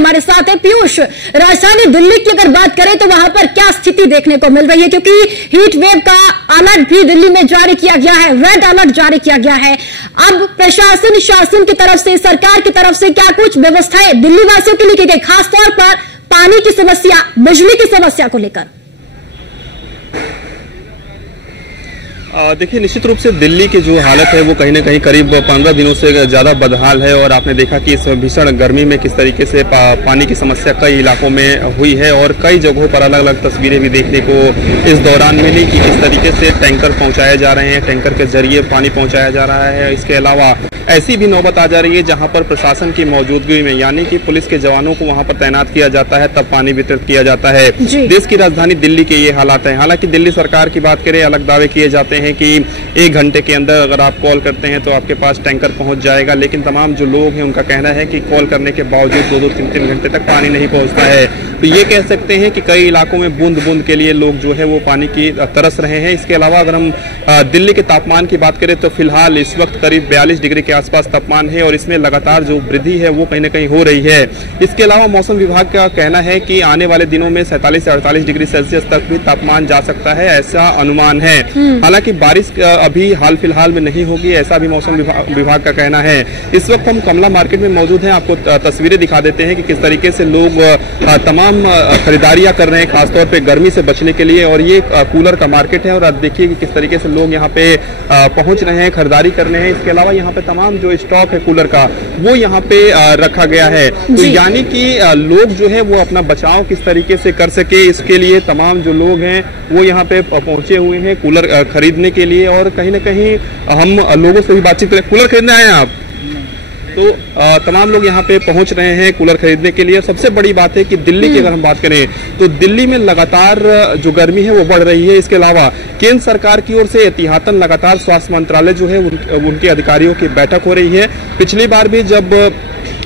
हमारे साथ है पीयूष। राजधानी दिल्ली की अगर बात करें तो वहां पर क्या स्थिति देखने को मिल रही है, क्योंकि हीट वेव का अलर्ट भी दिल्ली में जारी किया गया है, रेड अलर्ट जारी किया गया है। अब प्रशासन शासन की तरफ से, सरकार की तरफ से क्या कुछ व्यवस्थाएं दिल्ली वासियों के लिए की गई, खासतौर पर पानी की समस्या, बिजली की समस्या को लेकर? देखिए, निश्चित रूप से दिल्ली की जो हालत है वो कहीं ना कहीं करीब 15 दिनों से ज़्यादा बदहाल है। और आपने देखा कि इस भीषण गर्मी में किस तरीके से पानी की समस्या कई इलाकों में हुई है और कई जगहों पर अलग अलग तस्वीरें भी देखने को इस दौरान मिली कि किस तरीके से टैंकर पहुंचाए जा रहे हैं, टैंकर के जरिए पानी पहुंचाया जा रहा है। इसके अलावा ऐसी भी नौबत आ जा रही है जहां पर प्रशासन की मौजूदगी में, यानी कि पुलिस के जवानों को वहां पर तैनात किया जाता है, तब पानी वितरित किया जाता है। देश की राजधानी दिल्ली के ये हालात हैं। हालांकि दिल्ली सरकार की बात करें, अलग दावे किए जाते हैं कि 1 घंटे के अंदर अगर आप कॉल करते हैं तो आपके पास टैंकर पहुंच जाएगा, लेकिन तमाम जो लोग हैं उनका कहना है कि कॉल करने के बावजूद 2-2, 3-3 घंटे तक पानी नहीं पहुंचता है। तो ये कह सकते हैं कि कई इलाकों में बूंद बूंद के लिए लोग जो है वो पानी की तरस रहे हैं। इसके अलावा अगर हम दिल्ली के तापमान की बात करें तो फिलहाल इस वक्त करीब 42 डिग्री के आसपास तापमान है और इसमें लगातार जो वृद्धि है वो कहीं ना कहीं हो रही है। इसके अलावा मौसम विभाग का कहना है कि आने वाले दिनों में 47 से 48 डिग्री सेल्सियस तक भी तापमान जा सकता है, ऐसा अनुमान है। हालांकि बारिश अभी हाल फिलहाल में नहीं होगी, ऐसा भी मौसम विभाग का कहना है। इस वक्त हम कमला मार्केट में मौजूद हैं, आपको तस्वीरें दिखा देते हैं कि किस तरीके से लोग तमाम खरीदारियां कर रहे हैं, खासतौर पे गर्मी से बचने के लिए। और ये कूलर का मार्केट है और आप देखिए कि किस तरीके से लोग यहाँ पे पहुंच रहे हैं, खरीदारी कर रहे हैं। इसके अलावा यहाँ पे तमाम जो स्टॉक है कूलर का वो यहाँ पे रखा गया है। तो यानी कि लोग जो है वो अपना बचाव किस तरीके से कर सके, इसके लिए तमाम जो लोग हैं वो यहाँ पे पहुंचे हुए हैं कूलर खरीदने के लिए। और कहीं ना कहीं हम लोगों से भी बातचीत करें, कूलर खरीदने आए हैं आप, तो तमाम लोग यहाँ पे पहुंच रहे हैं कूलर खरीदने के लिए। सबसे बड़ी बात है कि दिल्ली की अगर हम बात करें तो दिल्ली में लगातार जो गर्मी है वो बढ़ रही है। इसके अलावा केंद्र सरकार की ओर से एहतियातन लगातार स्वास्थ्य मंत्रालय जो है उनके अधिकारियों की बैठक हो रही है। पिछली बार भी जब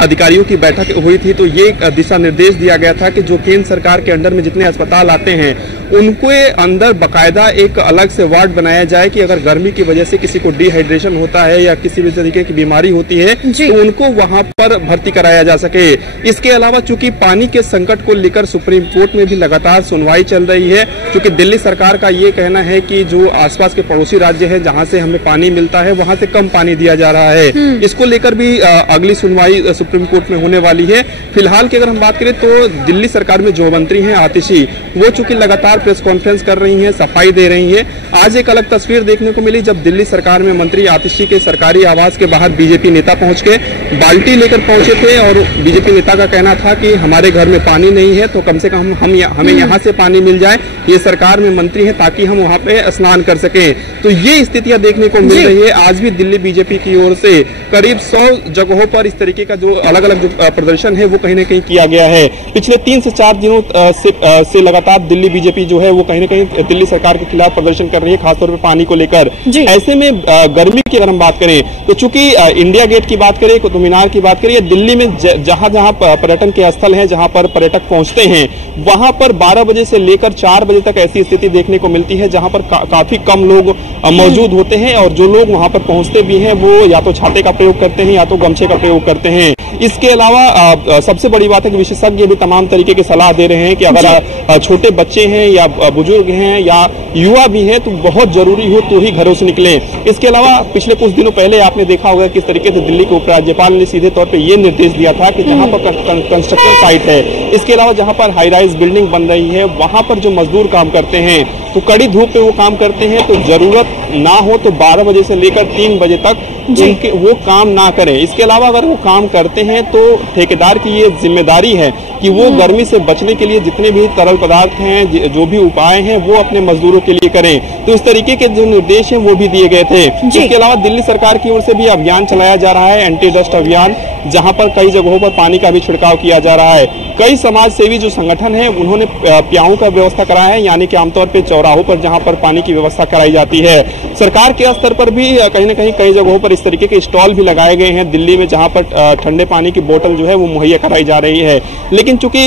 अधिकारियों की बैठक हुई थी तो ये दिशा निर्देश दिया गया था कि जो केंद्र सरकार के अंडर में जितने अस्पताल आते हैं उनके अंदर बकायदा एक अलग से वार्ड बनाया जाए कि अगर गर्मी की वजह से किसी को डिहाइड्रेशन होता है या किसी भी तरीके की बीमारी होती है तो उनको वहां पर भर्ती कराया जा सके। इसके अलावा चूंकि पानी के संकट को लेकर सुप्रीम कोर्ट में भी लगातार सुनवाई चल रही है, क्योंकि दिल्ली सरकार का ये कहना है कि जो आसपास के पड़ोसी राज्य है जहां से हमें पानी मिलता है वहां से कम पानी दिया जा रहा है। इसको लेकर भी अगली सुनवाई सुप्रीम कोर्ट में होने वाली है। फिलहाल की अगर हम बात करें तो दिल्ली सरकार में जो मंत्री हैं आतिशी, वो चूंकि लगातार प्रेस कॉन्फ्रेंस कर रही हैं, सफाई दे रही हैं। आज एक अलग तस्वीर देखने को मिली जब दिल्ली सरकार में मंत्री आतिशी के सरकारी आवास के बाहर बीजेपी नेता पहुंच के बाल्टी लेकर पहुंचे थे और बीजेपी नेता का कहना था कि हमारे घर में पानी नहीं है तो कम से कम हमें यहाँ से पानी मिल जाए, ये सरकार में मंत्री है ताकि हम वहाँ पे स्नान कर सके। तो ये स्थितियां देखने को मिल रही है। आज भी दिल्ली बीजेपी की ओर से करीब 100 जगहों पर इस तरीके का जो अलग अलग जो प्रदर्शन है वो कहीं न कहीं किया गया है। पिछले 3 से 4 दिनों से लगातार दिल्ली बीजेपी जो है वो कहीं न कहीं दिल्ली सरकार के खिलाफ प्रदर्शन कर रही है, खासतौर पर पानी को लेकर। ऐसे में गर्मी की अगर हम बात करें तो चूंकि इंडिया गेट की बात करें, कुतुब मीनार की बात करें, दिल्ली में जहां जहां पर्यटन के स्थल हैं, जहां पर पर्यटक पहुंचते हैं, वहां पर 12 बजे से लेकर 4 बजे तक ऐसी स्थिति देखने को मिलती है जहां पर काफी कम लोग मौजूद होते हैं। और जो लोग वहां पर पहुंचते भी हैं वो या तो छाते का प्रयोग करते हैं या तो गमछे का प्रयोग करते हैं। इसके अलावा सबसे बड़ी बात है कि विशेषज्ञ भी तमाम तरीके की सलाह दे रहे हैं कि अगर छोटे बच्चे हैं या बुजुर्ग हैं या युवा भी हैं तो बहुत जरूरी हो तो ही घरों से निकले। इसके अलावा पिछले कुछ दिनों पहले आपने देखा होगा किस तरीके से दिल्ली के उपराज्यपाल ने सीधे तौर पे ये निर्देश दिया था कि जहां पर कंस्ट्रक्शन साइट है, इसके अलावा जहां पर हाई राइज बिल्डिंग बन रही है, वहां पर जो मजदूर काम करते हैं तो कड़ी धूप पे वो काम करते हैं, तो जरूरत ना हो तो 12 बजे से लेकर 3 बजे तक उनके वो काम ना करें। इसके अलावा अगर वो काम करते हैं तो ठेकेदार की ये जिम्मेदारी है कि वो गर्मी से बचने के लिए जितने भी तरल पदार्थ हैं, जो भी उपाय हैं, वो अपने मजदूरों के लिए करें। तो इस तरीके के जो निर्देश हैं वो भी दिए गए थे। इसके अलावा दिल्ली सरकार की ओर से भी अभियान चलाया जा रहा है, एंटी डस्ट अभियान, जहां पर कई जगहों पर पानी का भी छिड़काव किया जा रहा है। कई समाज सेवी जो संगठन है उन्होंने प्याऊ का व्यवस्था कराया है, यानी कि आमतौर पर चौराहों पर जहां पर पानी की व्यवस्था कराई जाती है। सरकार के स्तर पर भी कहीं न कहीं कई जगहों पर इस तरीके के स्टॉल भी लगाए गए हैं दिल्ली में, जहां पर ठंडे पानी की बोतल जो है वो मुहैया कराई जा रही है। लेकिन चूंकि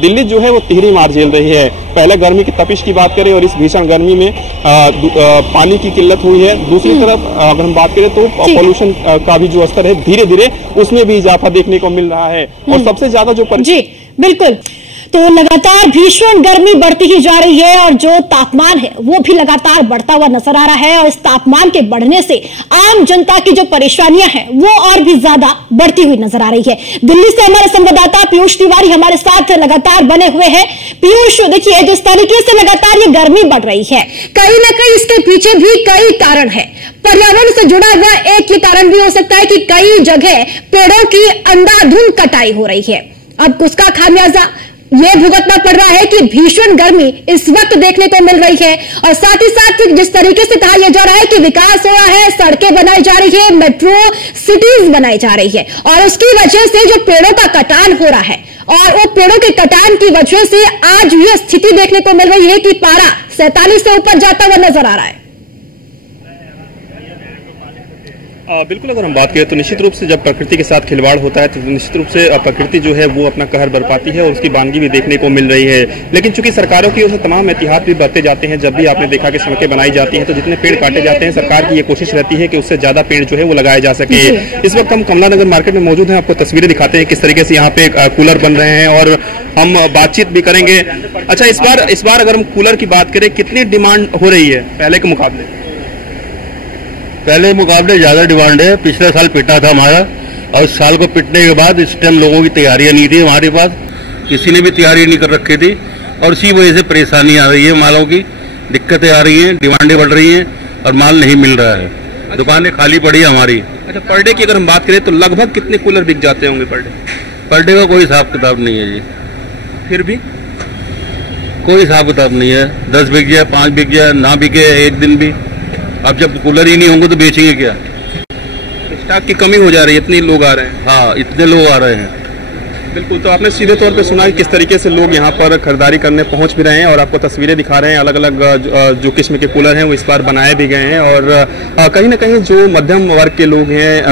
दिल्ली जो है वो तिहरी मार झेल रही है, पहले गर्मी की तपिश की बात करें और इस भीषण गर्मी में पानी की किल्लत हुई है। दूसरी तरफ अगर हम बात करें तो पॉल्यूशन का भी जो स्तर है धीरे धीरे उसमें भी इजाफा देखने को मिल रहा है। और सबसे ज्यादा जो जी बिल्कुल, तो लगातार भीषण गर्मी बढ़ती ही जा रही है और जो तापमान है वो भी लगातार बढ़ता हुआ नजर आ रहा है। और इस तापमान के बढ़ने से आम जनता की जो परेशानियां हैं वो और भी ज्यादा बढ़ती हुई नजर आ रही है। दिल्ली से हमारे संवाददाता पीयूष तिवारी हमारे साथ लगातार बने हुए हैं। पीयूष, देखिए जिस तरीके से लगातार ये गर्मी बढ़ रही है, कहीं ना कहीं इसके पीछे भी कई कारण है। पर्यावरण से जुड़ा हुआ एक ही कारण भी हो सकता है कि कई जगह पेड़ों की अंधाधुंध कटाई हो रही है। अब उसका खामियाजा ये भुगतना पड़ रहा है कि भीषण गर्मी इस वक्त देखने को मिल रही है। और साथ ही साथ जिस तरीके से कहा जा रहा है कि विकास हो रहा है, सड़कें बनाई जा रही है, मेट्रो सिटीज बनाई जा रही है, और उसकी वजह से जो पेड़ों का कटान हो रहा है और वो पेड़ों के कटान की वजह से आज ये स्थिति देखने को मिल रही है कि पारा 47 से ऊपर जाता हुआ नजर आ रहा है। बिल्कुल, अगर हम बात करें तो निश्चित रूप से जब प्रकृति के साथ खिलवाड़ होता है तो निश्चित रूप से प्रकृति जो है वो अपना कहर बरपाती है और उसकी बानगी भी देखने को मिल रही है। लेकिन चूंकि सरकारों की ओर से तमाम एहतियात भी बरते जाते हैं, जब भी आपने देखा कि सड़कें बनाई जाती हैं तो जितने पेड़ काटे जाते हैं सरकार की ये कोशिश रहती है कि उससे ज्यादा पेड़ जो है वो लगाए जा सके। इस वक्त हम कमला नगर मार्केट में मौजूद हैं, आपको तस्वीरें दिखाते हैं किस तरीके से यहाँ पे कूलर बन रहे हैं और हम बातचीत भी करेंगे। अच्छा, इस बार अगर हम कूलर की बात करें, कितनी डिमांड हो रही है पहले के मुकाबले? पहले मुकाबले ज्यादा डिमांड है। पिछले साल पिटा था हमारा, और इस साल को पिटने के बाद इस टाइम लोगों की तैयारियां नहीं थी हमारे पास, किसी ने भी तैयारी नहीं कर रखी थी, और इसी वजह से परेशानी आ रही है, मालों की दिक्कतें आ रही हैं, डिमांडें बढ़ रही हैं और माल नहीं मिल रहा है। दुकानें खाली पड़ी है हमारी। अच्छा, पर डे की अगर हम बात करें तो लगभग कितने कूलर बिक जाते होंगे पर डे? पर डे का कोई हिसाब किताब नहीं है जी, फिर भी कोई हिसाब किताब नहीं है। 10 बिक जाए, 5 बिक जाए, ना बिके एक दिन भी। अब जब कूलर ही नहीं होंगे तो बेचेंगे क्या? स्टॉक की कमी हो जा रही है, इतने लोग आ रहे हैं। हाँ, इतने लोग आ रहे हैं। बिल्कुल, तो आपने सीधे तौर पे सुना कि किस तरीके से लोग यहाँ पर खरीदारी करने पहुंच भी रहे हैं और आपको तस्वीरें दिखा रहे हैं। अलग अलग जो किस्म के कूलर हैं वो इस बार बनाए भी गए हैं और कहीं ना कहीं जो मध्यम वर्ग के लोग हैं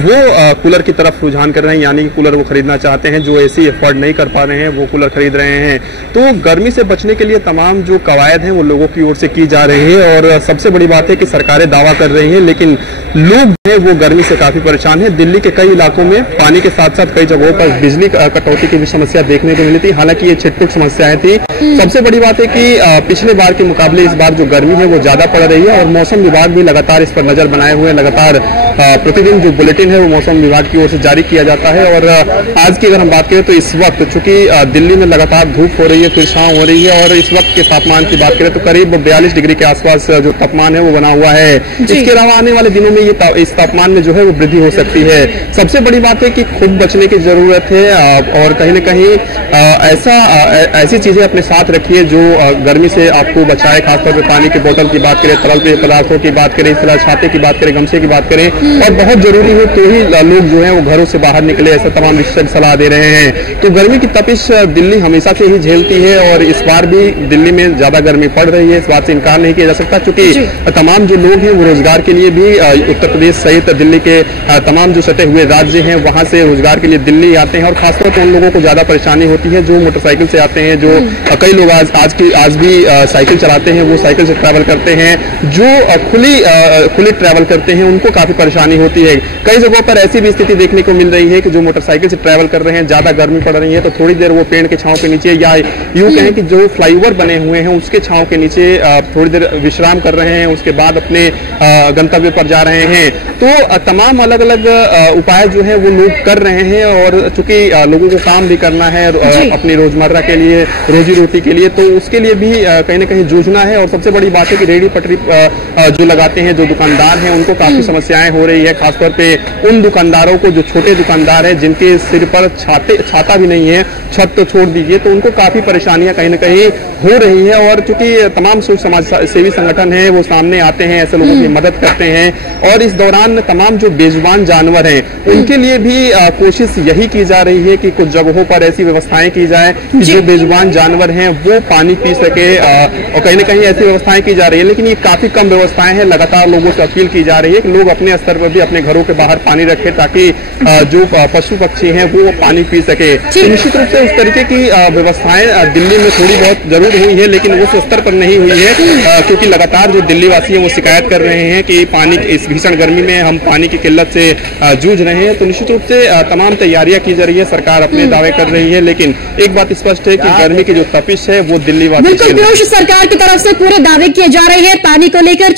वो कूलर की तरफ रुझान कर रहे हैं, यानी कि कूलर वो खरीदना चाहते हैं। जो एसी अफोर्ड नहीं कर पा रहे हैं वो कूलर खरीद रहे हैं। तो गर्मी से बचने के लिए तमाम जो कवायद हैं वो लोगों की ओर से की जा रही है और सबसे बड़ी बात है कि सरकारें दावा कर रही हैं, लेकिन लोग वो गर्मी से काफी परेशान है। दिल्ली के कई इलाकों में पानी के साथ साथ कई जगहों पर बिजली कटौती की भी समस्या देखने को मिली थी। हालांकि ये छिटपुट समस्याएं थी। सबसे बड़ी बात है कि पिछले बार के मुकाबले इस बार जो गर्मी है वो ज्यादा पड़ रही है और मौसम विभाग भी लगातार इस पर नजर बनाए हुए लगातार प्रतिदिन जो बुलेटिन है वो मौसम विभाग की ओर से जारी किया जाता है। और आज की अगर हम बात करें तो इस वक्त चूंकि दिल्ली में लगातार धूप हो रही है, फिर छांव हो रही है और इस वक्त के तापमान की बात करें तो करीब 42 डिग्री के आसपास जो तापमान है वो बना हुआ है। इसके अलावा आने वाले दिनों में इस तापमान में जो है वो वृद्धि हो सकती है। सबसे बड़ी बात है कि खुद बचने की जरूरत है और कहीं न कहीं ऐसी चीजें अपने साथ रखिए जो गर्मी से आपको बचाए। खासतौर पर पानी की बोतल की बात करें, तरल पेय पदार्थों की बात करें, इस तरह छाते की बात करें, गमछे की बात करें और बहुत जरूरी हो तो ही लोग जो है वो घरों से बाहर निकले, ऐसा तमाम विशेषज्ञ सलाह दे रहे हैं। तो गर्मी की तपिश दिल्ली हमेशा से ही झेलती है और इस बार भी दिल्ली में ज्यादा गर्मी पड़ रही है, इस बात से इनकार नहीं किया जा सकता। क्योंकि तमाम जो लोग हैं वो रोजगार के लिए भी उत्तर प्रदेश सहित दिल्ली के तमाम जो सटे हुए राज्य हैं वहां से रोजगार के लिए दिल्ली आते हैं और खासतौर पर उन लोगों को ज्यादा परेशानी होती है जो मोटरसाइकिल से आते हैं। जो कई लोग आज भी साइकिल चलाते हैं, वो साइकिल से ट्रैवल करते हैं। जो खुली ट्रैवल करते हैं उनको काफी परेशानी होती है। कई जगहों पर ऐसी भी स्थिति देखने को मिल रही है कि जो मोटरसाइकिल से ट्रैवल कर रहे हैं, ज्यादा गर्मी पड़ रही है तो थोड़ी देर वो पेड़ के छांव के नीचे या यूं कहें कि जो फ्लाईओवर बने हुए हैं उसके छांव के नीचे थोड़ी देर विश्राम कर रहे हैं, उसके बाद अपने गंतव्य पर जा रहे हैं। तो तमाम अलग अलग उपाय जो है वो लोग कर रहे हैं और चूंकि लोगों को काम भी करना है अपनी रोजमर्रा के लिए, रोजी रोटी के लिए, तो उसके लिए भी कहीं ना कहीं जूझना है। और सबसे बड़ी बात है कि रेहड़ी पटरी जो लगाते हैं, जो दुकानदार हैं, उनको काफी समस्याएं हो रही है। खासतौर पे उन दुकानदारों को जो छोटे दुकानदार हैं जिनके सिर पर छाता भी नहीं है, छत तो छोड़ दीजिए, तो उनको काफी परेशानियां कहीं ना कहीं हो रही है। और चूंकि तमाम समाज सेवी संगठन है वो सामने आते हैं, ऐसे लोगों की मदद करते हैं और इस दौरान तमाम जो बेजुबान जानवर हैं उनके लिए भी कोशिश यही की जा रही है चाहिए कि कुछ जगहों पर ऐसी व्यवस्थाएं की जाए कि जो बेजुबान जानवर हैं वो पानी पी सके, और कहीं न कहीं ऐसी व्यवस्थाएं की जा रही है, लेकिन ये काफी कम व्यवस्थाएं हैं। लगातार लोगों से अपील की जा रही है कि लोग अपने स्तर पर भी अपने घरों के बाहर पानी रखें ताकि जो पशु पक्षी हैं वो पानी पी सके। तो निश्चित रूप से इस तरीके की व्यवस्थाएं दिल्ली में थोड़ी बहुत जरूर हुई है, लेकिन उस स्तर पर नहीं हुई है, क्योंकि लगातार जो दिल्ली वासी हैं वो शिकायत कर रहे हैं कि पानी इस भीषण गर्मी में हम पानी की किल्लत से जूझ रहे हैं। तो निश्चित रूप से तमाम तैयारियां की जा रही है, सरकार अपने दावे कर रही है, लेकिन एक बात स्पष्ट है कि गर्मी की जो तपिश है वो दिल्ली वासी बिल्कुल पीयूष, सरकार की तरफ से पूरे दावे किए जा रहे हैं पानी को लेकर।